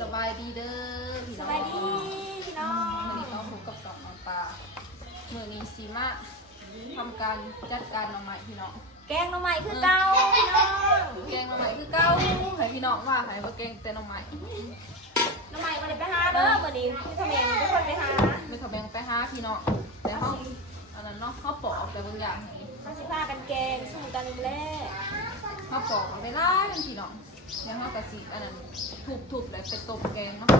สบายดีเด้อพี่สน้องบายดีพี่น้อวันงนี้ต้องพบกับสองน้องปลาเมื่อนี้ซีมาทำการจัดการหน่อไม้พี่น้องแกงหน้ำใหม่คือเก่าพี่น้องแกงหน่อไม้คือเก้าให้พี่น้องว่าให้ว่าแกงแต่หน่อไม้หน้ำใหม่มาเลยไปหาเด้อมาดิพี่ทำเองทุกคนไปหาไม่เขาแบ่งไปหาพี่น้องแต่ห้องอันนั้นเนาะเขาปอกแต่บางอย่างให้เขาสิพากันแกงสู้กันอีกแล้วเขาปอกเอาไปไล่เป็นพี่น้อง แล้วเขากระสีอันนั้นทุบๆแล้วไปต้มแกงเนาะ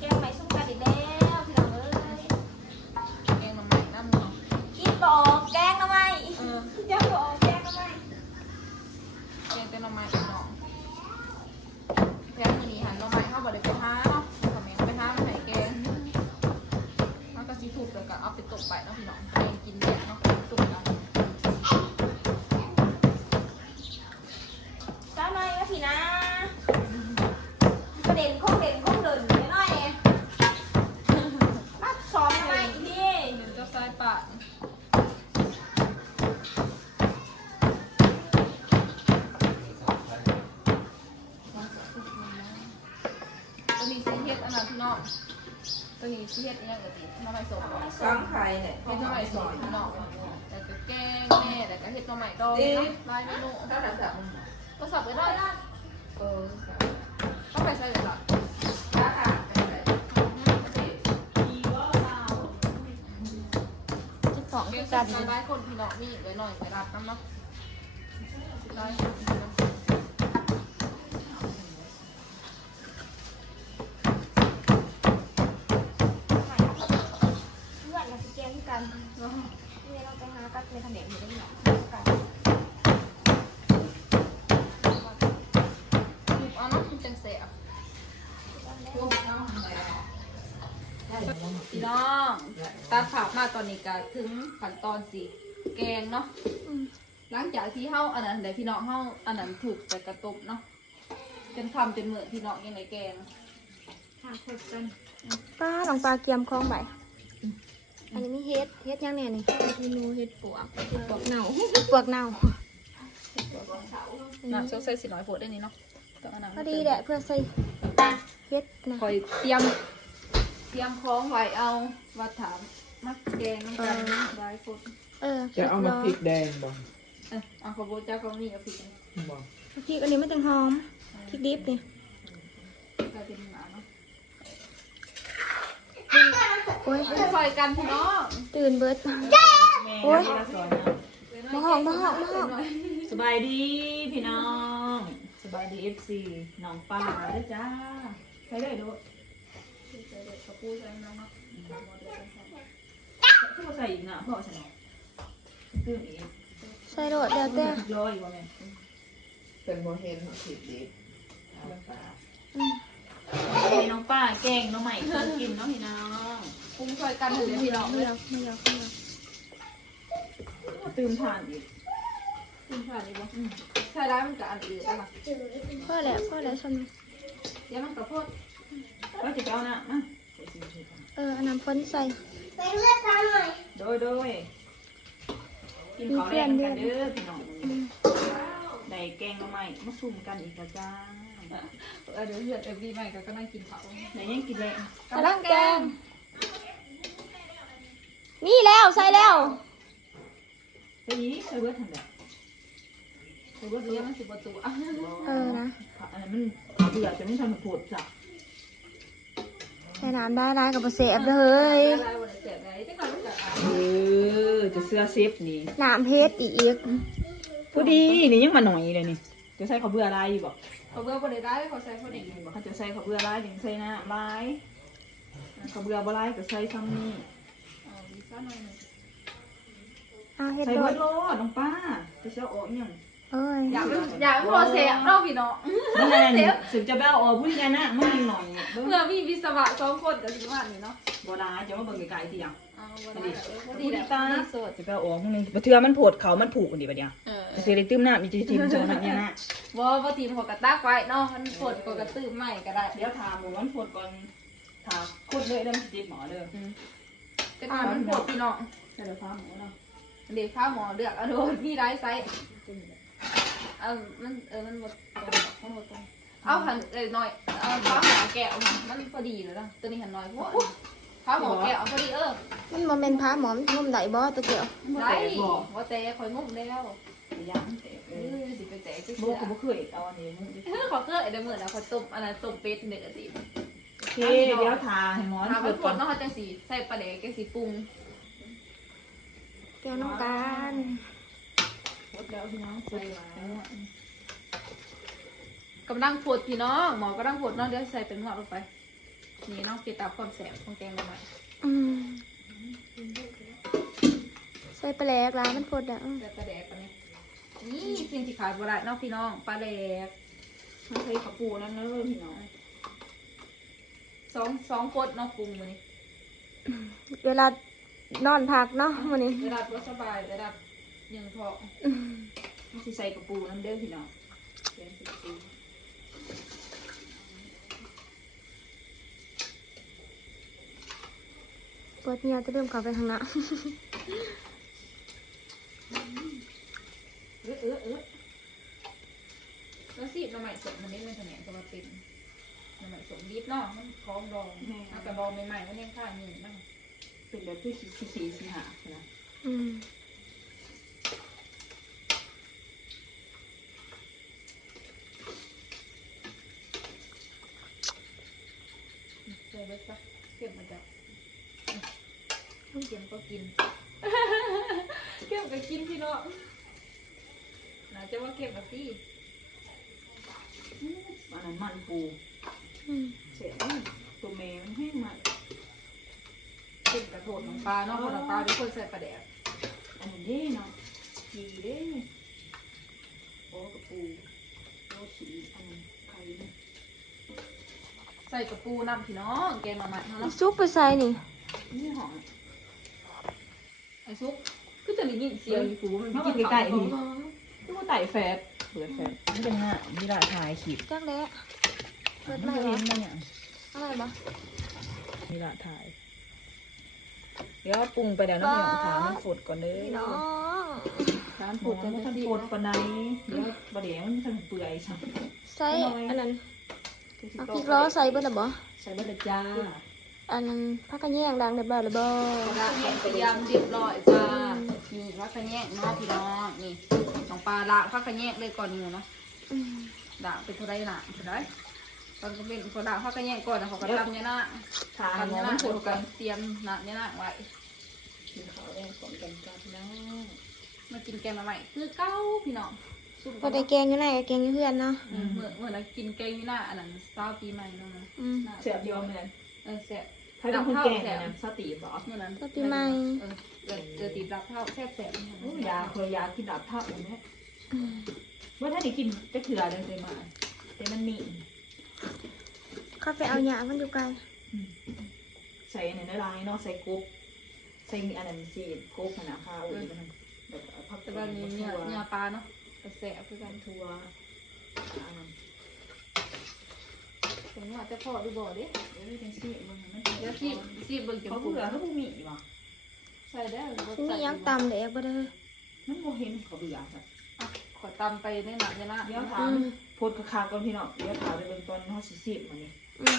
แกงใหม่สู้กันอีกแล้วพี่น้องเอ้ยแกงหน่อไม้น้ำเนาะคิดบอกแกงหน้ำใหม่เออ จะบอกแกงหน้ำใหม่แกงแต่หน่อไม้ เฮ็ดอันนั้นก็ดีน้ำมันสมฟังใครเนี่ยเฮ็ดน้ำมันสมพี่น้องแล้วก็แกงแม่แล้วก็เฮ็ดน้ำมันดองเนาะลายเมนูถ้าหลังจากมึงก็สับไปได้ละเออต้องไปใส่เวลาถ้าอ่านเป็นไรจะสองเกคืงอกักันน หลายคนพี่น้องมีไว้หน่อยไปรับน้ำเนาะหลายคน พี่น้องตามผับมาตอนนี้ก็ถึงขั้นตอนสิแกงเนาะหลังจากที่เฮาอันนั้นเดี๋ยวพี่น้องเฮาอันนั้นถูกใส่กระตุบเนาะจนคำจนเหมือนพี่น้องยังไงแกงหาคนกันป้าลองปลาเกียมคลองใบอันนี้มีเฮ็ดเฮ็ดยังเนี่ยนี่เมนูเห็ดปวกเห็ดปวกเน่าปวกเน่าน้ำซุปใส่สีน้อยโพดได้นี่เนาะต้องเอันนั้นพอดีแหละเพื่อใส่เฮ็ดนะคอยเตรียม เตรียมของไว้เอาวัดถามมักแกงน้ำกันได้คนเออจะเอามาพริกแดงบ่เออเอาขาวโบจ้าก็มีเอาพริกนี่บ่พริกอันนี้ไม่ต้องหอมพริกดิบนี่กลายเป็นหมาเนาะโอ้ยคอยกันพี่น้องตื่นเบิดโอ้ยมาห้องมาห้องมาห้องสบายดีพี่น้อง สบายดีเอฟซีน้องป้าเด้อจ้าใช้ได้ด้วย กระปูใส่เนาใส่อีกนะพ่อใส่หน่อยตื้มอีกใส่โดดเดี๋ยวแต่ร้อยอีกว่าแม่เป็นโมเห็นของพริกดิบเอาปลาอืมให้น้องป้าแกงน้องใหม่กินเนาะพี่น้องปรุงคอยกันถึงพี่น้องไม่เลยอาไม่เอาไม่เอาตื่มผ่านอีกปรุงผ่านดีบ่ใช่ได้มันกับอันอื่นได้ปะพ่อแหละพ่อแหละชมเดี๋ยวมันกับโพด ก็จะเอานะมาเอออันน้ำพ้นใส่โดยโดยกินข้าวแรงกันเด้อพี่น้องได้แกงน้องใหม่มาซุ่มกันอีกแล้วจ้าเออเดี๋ยวเพื่อนเอฟวีใหม่ก็นั่งกินเผาได้ยังกินแรงกำลังแกงนี่แล้วใส่แล้วเฮ้ยใส่เบิร์ดทันเด้อใส่เบิร์ดเดี๋เรียยวกมันสิบประตูอะเออนะอันนั้นมันเดือดจะไม่ทันผดจ้ะ ใส่น้ำได้ได้กับเสียบเด้อเฮ้ยได้วันเสียไงที่ก่อนรู้จักอะเออจะเสื้อเซฟนี่น้ำเฮ็ดอีกผู้ดีนี่ยังมาหน่อยเลยนี่จะใส่ข้าวเบื่ออะไรบอกเขาเบื่อบ่ได้ได้เขาใส่คนเองบอกเขาจะใส่ข้าวเบื่ออะไรถึงใส่หน้าลายข้าวเบื่อบ่ลายก็ใส่ซ้ำนี่อ๋อมีซ่าหน่อยหนึ่งเอาเฮ็ดใส่โดเบิดดโลดน้องป้าจะเสื้อโอ้ยัง เอ้ยอยากอยากพอเสียเราพี่น้องนั่นแหละถึงจะไปเอาออกผู้ชายนะมึงหน่อยเบิ่งเพื่อมีวิศวะสองคนกับสิว่านี่เนาะบ่ลายจะมาเบิ่งไกลๆทีเดียวเอาวันนี้พอดีดีแหละตาจะไปเอาออกมึงนี่บ่เทื่อมันโผดเขามันผูกกันดิบัดเดียวเออจะสิได้ตื้มหน้ามีจิทีมโจนักเนี่ยนะว่าปกติพอกระตากไว้เนาะมันปวดก็กระตื้มใหม่ก็ได้เดี๋ยวถามหมูมันโผดก่อนถามโคตรเลยเด้อมันสิติดหมอเด้อเป็นหามันปวดพี่น้องใช่เดี๋ยวถามหมูเนาะเดี๋ยวข้าหมอเลือกเอาโดนมีได้ไซส์ เออมันเออมันหมดตรงมันหมดตรงเอาหันเลยหน่อยเอาข้าวหอแก้วค่ะมันพอดีเลยนะตัวนี้หันน้อยพวกข้าวหอแก้วเอาพอดีเออมันบ่แม่นพาหมอมงุ่มได้บ่ตัวเกี่ยวได้ว่าแต่คอยงุ่มแล้วย่างเตะเออสิไปแต่ก็โบเชื่อก็บ่เคยเอาอันนี้มึงดิเขาเกิดไอ้เดี๋ยวเหมือนนะเขาต้มอะไรต้มเป็ดเด็กอะสิโอเคเดี๋ยวทาให้หมอนทำเปิเป็ดนก่อนเนาะเขาจะสีใส่ปลาแดกแกสีปรุงแก้วน้องการ แล้วพี่น้องใส่ไว้กำลังปวดพี่น้องหมอกำลังปวดน้องเดี๋ยวใส่เป็นหมอดลงไป นี่น้องติดตาความแสบของแกงละไหมอืมใส่ปลาแหลกร้านมันพดอะใส่ปลาแดกปะเนี่ยนี่สิ่งที่ขายโบราณเนาะพี่น้องปลาแดกมาใส่กระปูนั่นเลยพี่น้องสองสองกดเนาะปรุงมานี่เวลานอนพักเนาะมื้อนี้เวลาตัวสบายเวลา ยังพออืมมาสิใส่กระปูนั่นเด้อพี่น้องใส่กระปูปวดเนี่ยจะเริ่มเข้าไปข้างหน้าเออเออเออแล้วสิหน้ำใหม่สดมันนี่มันแถลงก็มาเป็นหน้ำใหม่สดดิบเนาะมันพร้อมดองเอาแต่ดองใหม่ๆมันยังข้างนี่เนาะเป็นแบบที่สีสีสีหานะอืม ใส่เบิด ปะเก็บมาจากเก็บก็กินเก็บก็กินพี่น้องน่าจะว่าเก็บแบบพี่อันนั้นมันปูอืมเสร็จตัวเมย์มันแห้งมากเก็บกระโถนน้ำปลาเนาะเพราะน้ำปลาทุกคนใส่ปลาแดกอันนี้เด้เนาะกีเด้โอ้กระปูโอ้สีอันนั้นไข่เนี่ย ใส่กระปูน้ำพี่น้องแกงมาใหม่เนาะซุปไปใส่นี่นี่หอมไอ้ซุปก็จะได้ยินเสียงอยู่กูมันกินใกล้ๆพี่คือว่าไต่แฟตเปิดแฟตนี่เป็นง่ะมีหลายทายขีดจักแล้วเปิดมันใหม่ก็เหรเห็อนมาเนี่ยอะไรบ่มีหลายทายเดี๋ยวปรุงไปเดี๋ยวน้ำเหนียวขามันฝดก่อนเด้อพี่น้องร้านฝปูดจะมันไม่ทันดีฝดปานใดเดี๋ยวประเดี๋ยวมันทันเปื่อยใช่ใส่อันนั้น เอาเอาพริกล้อใส่เบิ่ล่ะบ่ใส่เบอร์จ้าอันนั้นผักกระแยงดังได้บ่ล่ะบ่ละพยายามเรียบร้อยจ้านี่พักขะแยงเนาะพี่น้องนี่น้องปลาละพักขะแยงเลยก่อนอยู่เนาะอืมด่างเป็นเท่าไรหนาเท่าไรตอนก็เป็นเขาด่างพักขะแยงก่อนนะเขาก็ทำเนี่ยนะทานทำหมอเนี่ยมันะนฝถูดกกักันนเตรียมหนักเนี่ยนะไว้กินข้าวแดงสองกันกันนะมากินแกงมาใหม่คือเก้าพี่น้อง ซุ่มบ่ได้แกงอยู่ไหนก็แกงอยู่เฮือนเนาะเมื่อเมื่อเรากินแกงนี่นะอันนั้นเศร้าปีใหม่เนาะนะอืม เสียบยอมเลยเออแซ่บถ้าเป็นคนแก่เนี่ยนะสติบอกเมื่อนั้นก็ปีใหม่ เออเออเจอตีรับเท่าแซ่บแซ่บยาเคยยากินดับเท่าอย่างนี้ว่าถ้าได้กินจะเถื่อเดินไปมาแต่มันนี่เข้าไปเอาหยามันอยู่ไกลใส่ในลายเนาะใส่กุ๊บใส่อันนั้นสีกุ๊บขนาดข้าวอีกมันแบบพักแต่ว่านี้เนี่ยเนี่ยปลาเนาะ แต่แซ่บคือกันทัวอันนั้นผมว่าจะพอดูบ่ดิเดี๋ยวจังซี่มันมันเดี๋ยวซีซีเบิ่งเก็บเขากุ้งเบื่อเขาบ่มีว่ะใส่ได้มีหยังตำแหลกบ่เด้อมันบ่เห็นเขาเบื่อแบบขอตำไปในหนักเนี่ยนะเดี๋ยวถามโพดกระคาก่อนพี่น้องเดี๋ยวถามไปเบิ่งตอนเฮาสิสิบมันนี่อืม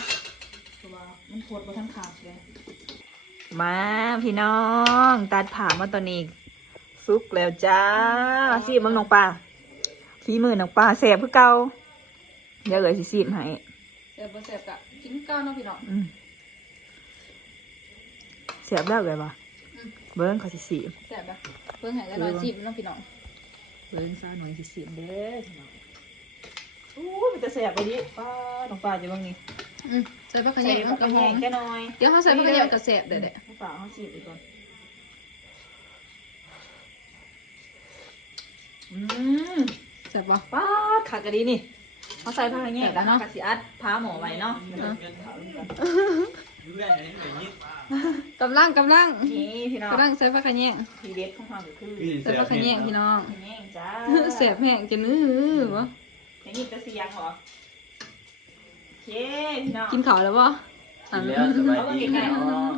เพราะว่ามันโพดบ่ทันขาดเลยมาพี่น้อง ตัดผ่ามาตอนนี้สุกแล้วจ้าสิมึงน้องปลา ฝีมือน้องปลาแซ่บคือเก่าเดี๋ยวเอ้ยสิสิบให้แซ่บบ่แซ่บกะกินก้าวเนาะพี่น้อง อืมแซ่บแล้วเลยบ่เบิ่งเขาสิสิบแซ่บปะเพิ่งให้กันหน่อยซีเนาะพี่น้องเบิ่งซาหน่อยสิสิบเด้อพี่น้องอู้ยมันจะแซ่บไปดิป้าน้องปลาจะเบิ่งนี่อืมใส่ผักขะใส่แยงผักกระกะหแยองมแค่น้อยเดี๋ยวเขาใส่ผักขะแยงกับแซ่บเด้อเด้อให้ฝาเขาสิบอีกก่อนอืม แซ่บปะป้าดขากะดีนี่เขาใส่ผักกะแยงแล้วเนาะกะสิอัดพาหมอไว้เนาะกำลังกำลังนี่พี่น้องกำลังใส่ผักขะแยงทีเด็ดของเราก็คือใส่ผักขะแยงพี่น้องผักกะแยงจ้าแซ่บแห้งจะนื้อวะอย่างนี้จะเสียงเหรอโอเคพี่น้องกินข้าวแล้วบ่อะแล้วสบายดีเนาะ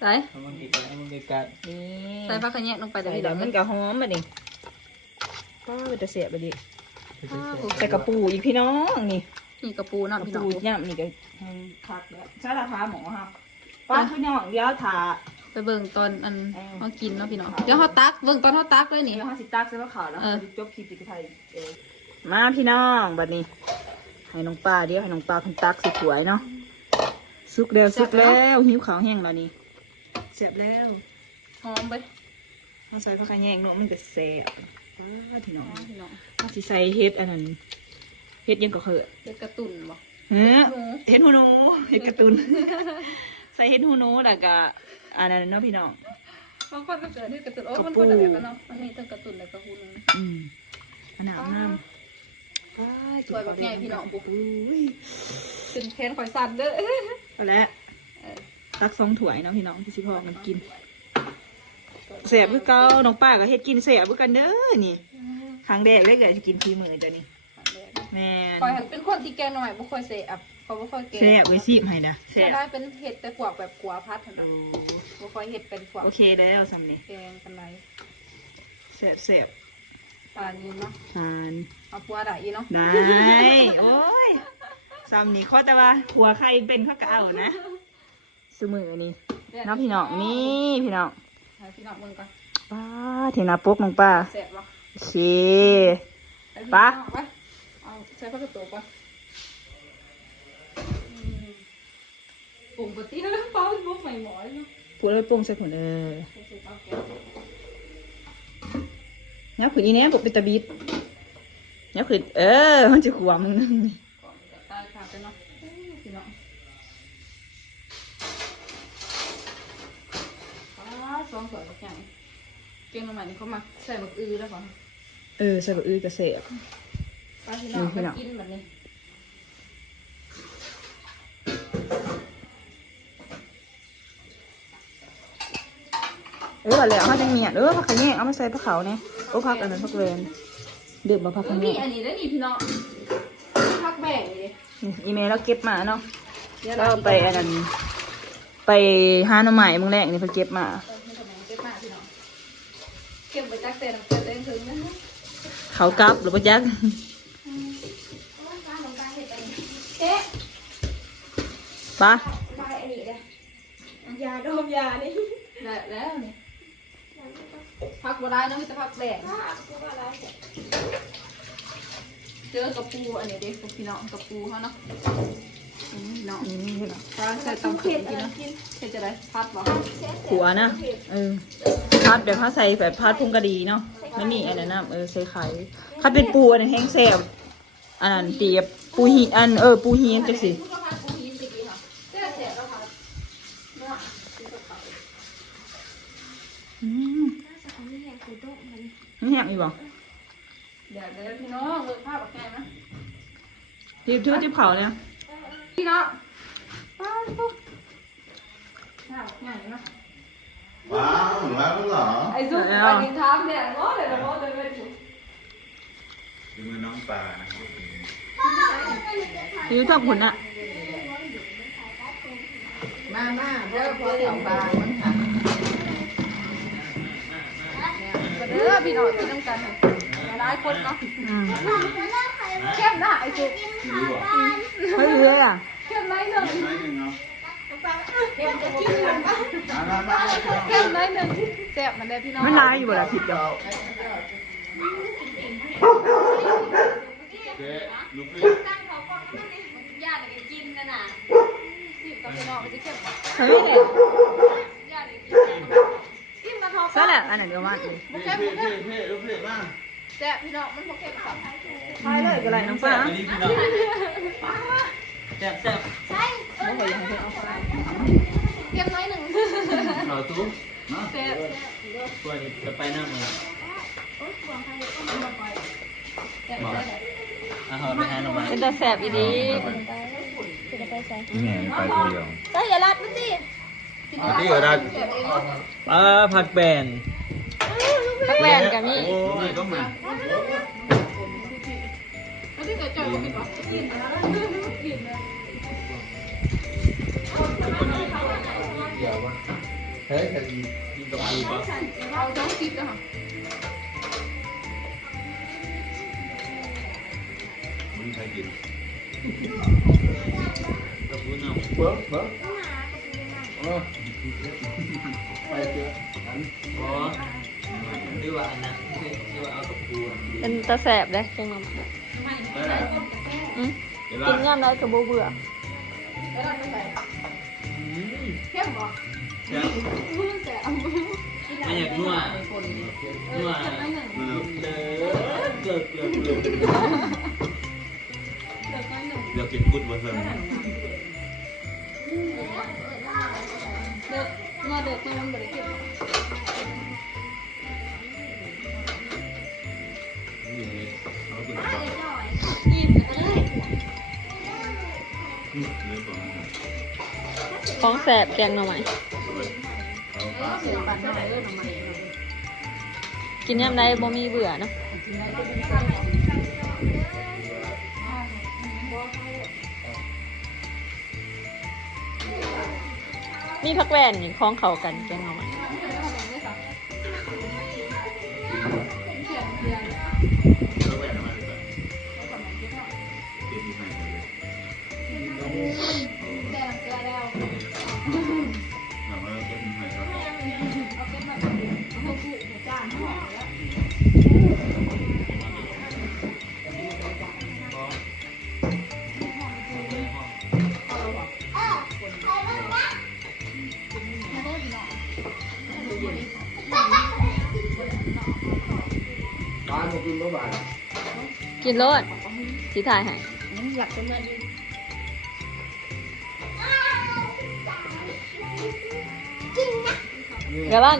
ใส่เอามันกินกันเอามันกินกันนี่ใส่ผักขะแยงลงไปใส่เดี๋ยวพี่เดี๋น้ยอวงมันก็หอมมาดิ ป้ามันจะเสียบไปดิอ้าวใส่กระปูอีกพี่น้องนี่นี่กระปูเนาะกระพี่น้องปูย่ำนี่ก็ให้คักแล้วใช่ราคาหมอครับป้าขึ้นย่องเดี๋ยวถา ไปเบิ่งตอนอันเออ เขากินเนาะพี่น้องเดี๋ยวเขาตักเบิ่งตอนเขาตักเลยนี่ เดี๋ยวห้าสิตักใส่ผ้าขาวแล้วเออเขาจะจบคลิปอีกไทยเองมาพี่น้องบัดนี้ ให้น้องป้าเดี๋ยวให้น้องป้าเพิ่นตักสิสวยเนาะสุกแล้วสุกแล้วหิวขาวแห้งแล้วนี่เสียบแล้วหอมไป เอาใส่ผักกาดแยงเนาะมันก็แซ่บ ว้าพี่น้องพี่น้องถ้าสิใส่เฮ็ดอันนั้นเฮ็ดยังก็คือเฮ็ดกระตุ่นบ่เฮ้ยหนูเฮ็ดหูหนูเฮ็ดการ์ตูนใส่เฮ็ดหูหนูแล้วก็อันนั้นเนาะพี่น้องบางคนก็เกิดเฮ็ดกระตุ่นโอ้กระมันปูคนละแบบกันเนาะมันมีทั้งกระตุ่นและกระหุ่นอืมอันน้ำน้ำว้ายสวยแบบใหญ่พี่น้องปุ๊บอุ้ยจนแขนข่อยสั่นเด้อเอาละเออตักสองถ้วยเนาะพี่น้องที่สิพ่อกันกิน แสบคือเก่าน้องป้าก็เฮ็ดกินแสบคือกันเด้อนี่ ครั้งแรกเลยก็จะกินฝีมือจ้ะนี่แม่นข่อยหันเป็นคนที่แกงหน่อยบ่ค่อยเสอับเขาบ่ค่อยแกงแสบไว้ซีบให้นะแสจะบได้เป็นเห็ดแต่พวกแบบกัวพัดเท่าโอ้นั้นบ่ค่อยเห็ดเป็นพวกโอเคแล้วสำนี่แกงกันไรแสบแสบปลานี้เนาะทานเอาปัวได้อีเนาะได้โอ้ยซ้ำนี่ข้อแต่ว่าหัวใครเป็นข้าวกเอานะสมือนี่เน้องพี่น้องนี่พี่น้อง ให้พี่น้องเบิ่งก่อนป้าเทนาปุ๊กน้องป้าแซ่บบ่โอเคให้พี่ปะน้องไปเอาใส่ผักกระตุกก่อนอืมปรุงปกติแล้วเปล่าบุกใหม่หมอเลยเนาะพูดแล้วปรุงใส่ผลเออใส่เตาแก๊สเนี่ยขืนอีเนี้ยบอกเป็นตะบิดเนี่ยขืนเออ มันจะขวามึงนึงนี่ ก่อนจะตายขาดไปเนาะพี่น้องป้า สองสวยทุกอย่างเก่งมาใหม่นี่เขามาใส่บักอือแล้วก่อนเออใส่บะอื้อกระเสบป้าพี่น้องนี่พี่น้ก็อง กินแบบนี้เออแล้วเขาจะเงียบเออผักขะแยงเอามาใส่ผักเขาเนี่ยโอ้ผักอันนั้นผักเวนดื่มมาผักเอขะอแยนี่งอันนี้ได้นี่พี่น้องพักแบ่งเลยนี่อีเมลเราเก็บมาเนาะเดี๋ยวเราเราไปอันนั้นไปหาหน่อไม้มึงแรกนี่เพิ่นเก็บมา เออให้ทำไมเก็บมาพี่น้อง เก็บไปจักเต็มเก็บเต็มถึงนะเขากลับหรือปะจักเอ๊ะปะไปอันนี้เลยยาดมยานี่แล้วแล้วนี่พักบัได้เนาะมีแต่พักแบ่งถ้าพูดว่าอะไรเนี่ยเจอกระปูอันนี้เด็กพี่น้องกระปูเขาเนาะ อืมพี่น้องนี่นี่เหรอป้าใส่ตำเผ็ดกินเนาะเผ็ดจะได้พัดบ่หัวนะเออพัดแบบถ้าใส่แบบพัดพุงกระดีเนาะไม่มีอันนั้นนะเออใส่ไข่ถ้าเป็นปูอันนั้นแห้งแซ่บอันนั้นเตียบปูหีอันเออปูหีนจังสิพูดว่าพัดปูหินสิกี้ค่ะเจ๊เสียแล้วค่ะเนาะกินกับข้าวอืมอันนี้แหงคือต้มมันไม่แห้งอีกบ่เดี๋ยวเดี๋ยวพี่น้องเลิกภาพแบบไงนะที่ที่ที่เผาเนี่ย พี่น้องป้าปุ๊บภาพแบบไงนะว้าวมาแล้วเหรอไอ้ซุปอันนี้ทำเนี่ยง้อเลยนะง้อเลยไม่ถูกดูมือน้องปลานะครับที่ชอบผลน่ะมามาเด้อพอแถวบางมันค่ะเด้อพี่น้องกินน้ำกันหลายคนเนาะอืม เข้มนะไอ้ซุปเฮ้ยเลยอะเข้มน้อยหนึ่งน้อยหนึ่งเนาะเดี๋ยวจะกินมันมามามาเข้มน้อยหนึ่งแซ่บมันได้พี่น้องมันลายอยู่บ่ล่ะผิดเดียวเจ๊ลูกพี่ญาติจะกินกันน่ะสิบกับพี่น้องมันจะเข้มเฮ้ยเนี่ยญาติกินกินมาทอใช่แหละอันไหนเดียวมากเลย บุพี่เข้มบุพี่เกมาแซ่บพี่น้องมันบุเข้มสับใช่เลยก็ไรน้องฟ้าอันนี้พี่น้องแซ่บแซ่บไม่เคยยังให้เธอเอาฟ้าเข้มน้อยหนึ่งเราตู้เนาะแซ่บตัวนี้จะไปหน้ามือแซ่บได้เลยอาหารไปหาหน่อไม้เป็นตาแสบอีดีแง่ไปคนเดียวใส่อย่ารัดมันสิที่เหรอดันแซ่บเองเนาะปลาผักแบน พักแวนกับมี่โอ้ยต้องมาแล้วที่เกิดเจอก็เป็นว่ากินนะกินนะเฮ้ยแต่กินกับปูปะเอาจ้องซิปนะคะมึงใครกินเบิ้งเบิ้งเออไปเจออันอ๋อ หรือว่าอันนั้นหรือว่าเอากับปูอันนี้เป็นตะแสบเลยแกงหน่อไม้ได้ไหมอืมเห็นกิป่ะนย่ำได้กับเบื่อแล้วเราไปใส่อืมเข้มบ่อยากอันอยากนัวนัวเด้อเกือบเกือบเกือบเดี๋ยวกินกุดมาเพิ่มเด็กมาเด็กมันบ่ได้เก็้องแสบแกงหน่อไม้เอาปลาเสือปันได้เออทำไมกินยำได้บ่มีเบื่อเนาะมีพักแว่นอยู่คล้องเขากันแกงหน่อไม้ ปลาหมกินเมื่อบ่ายกินรสสีถ่ายให้อยากเป็นอะไรเดี๋ยวบ้าน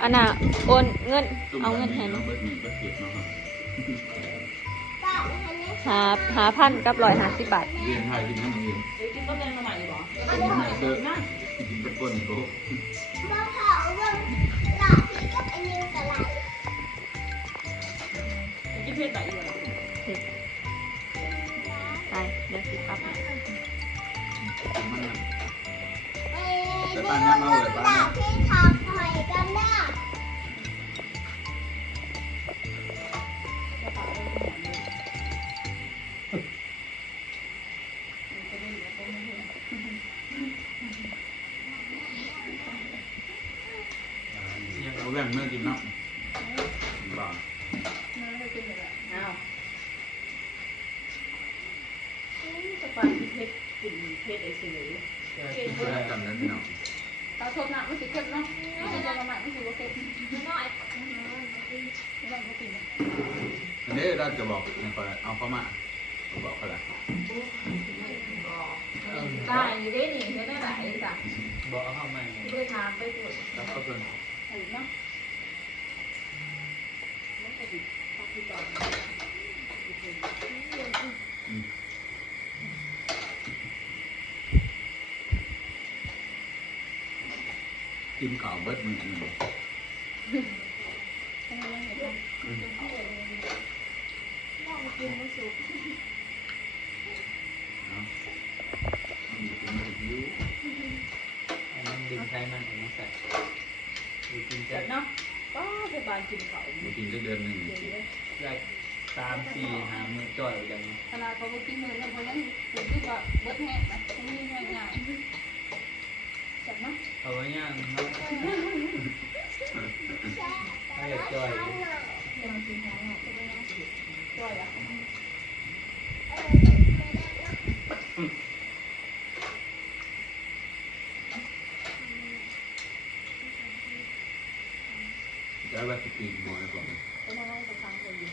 อันน่ะโอนเงิน เอาเงินให้เนาะนะเบิดหนึ่งเบิดเก็บเนาะครับหาหาพันกับร้อยห้าสิบบาทเรียนไทยกินน้ำเรียนกินต้มแดงใหม่ดีกว่ากินน้ำไหนเจอกินเป็นก้นโตกิ เผ็ดไหนอปไปเดี๋ยวสิครับกินมันน่ะแต่ตอนนี้เราเลยป้าเนี่ยเเราบอกเขาละตายอยู่ได้นี่เฮ็ดได้หลายจ้ะบอกเอาเข้ามาไงไปถามไปตรวจแล้วก็เป็นเนาะกินข่าวเบิดมือหนึ่งเอาเอาอยู่กินไม่หิว อันนั้นดึงไขมันออกมาใส่ดูกินจะ เนาะป้าส บาลกินเขาบ่กินสักเดือนหนึ่งได้สามสี่หามือจ่อยอย่างนี้ขนาดเขาบอกินมื้อนั้นเพราะนั้นรู้สึกว่าเบิดแห้งนะมันมีง่ายๆจับเนาะเอาไว้ย่างเนาะถ้าอยากจ่อยจ้อยอะเอาไว้สปีกหมอยก่อน เป็นอะไรกับทางคนอยู่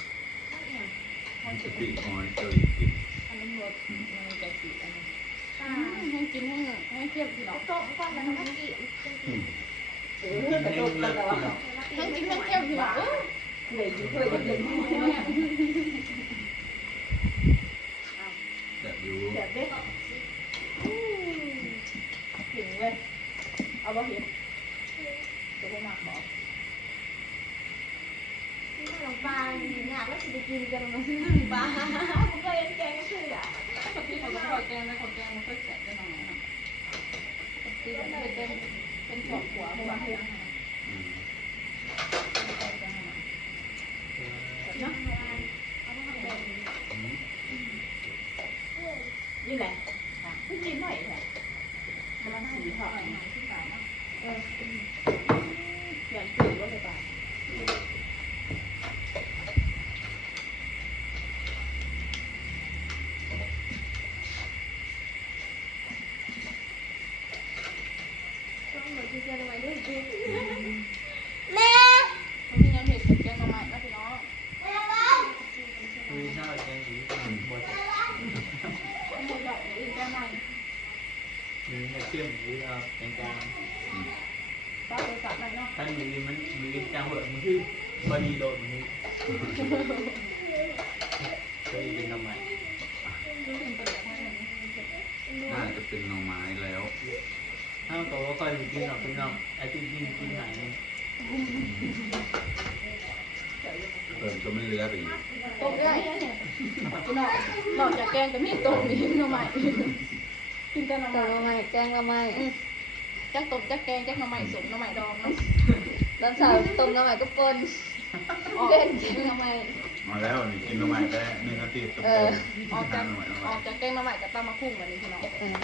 สปีกหมอยเจอกิน อันนี้หมดมันจะสิอันนี้อ่าให้กินให้ให้เก็บ พี่น้งเออกระโดดกันแล้วว่าให้กินให้เก็บองเออเหนื่อยอยู่เคยจะเป็นแบบดูแบบเด็กถึงเว้ยเอาบ่เห็นตัวบ่มากบอกปลาเนี่ยก็จะกินกันมาซื้อปลาเนาะนี่แหละ เพี่จีนหน่อยแหละกำลังสีเถาะเอออย่างสีว่าเลยป่ะ ต้องเหมือนที่จะทำไมด้วยกิน มันมียังเห็ดแกงหน่อไม้นะพี่น้อง คือชอบแกงสีบด ไม่หมดดอกอื่นแกงใหม่ มือเข้มหรือเอาแกงกลาง ป้าไปสับหน่อยเนาะ ท่านมือมันมือกลางหัวมันคือ พอดีโดดมันคือพอดีเป็นทำไมน่าจะเป็นหน่อไม้แล้ว ถ้าตัวว่าคอยกินหรอกพี่น้องไอ้ที่กินกินไหนเออก็มันเหลือไปอีกต้มได้พี่น้องนอกจากแกงก็มีต้มมีหน่อไม้กินแต่หน่อแต่ไม้ว่าไม่แกงก็ไม่ จักต้มจักแกงจักหน่อไม้สมหน่อไม้ดองเนาะ ตอนเช้าต้มน้ำใหม่ก็ปนออกเล่นแกงหน่อไม้มาแล้วนี่กินหน่อไม้ได้หนึ่งนาทีตกเออ ออกทาจากนหน่อไม้หน่ออไม้อกจากแกงหน่อไม้กับตำมะคุ้งแบบนี้พี่น้อง เออ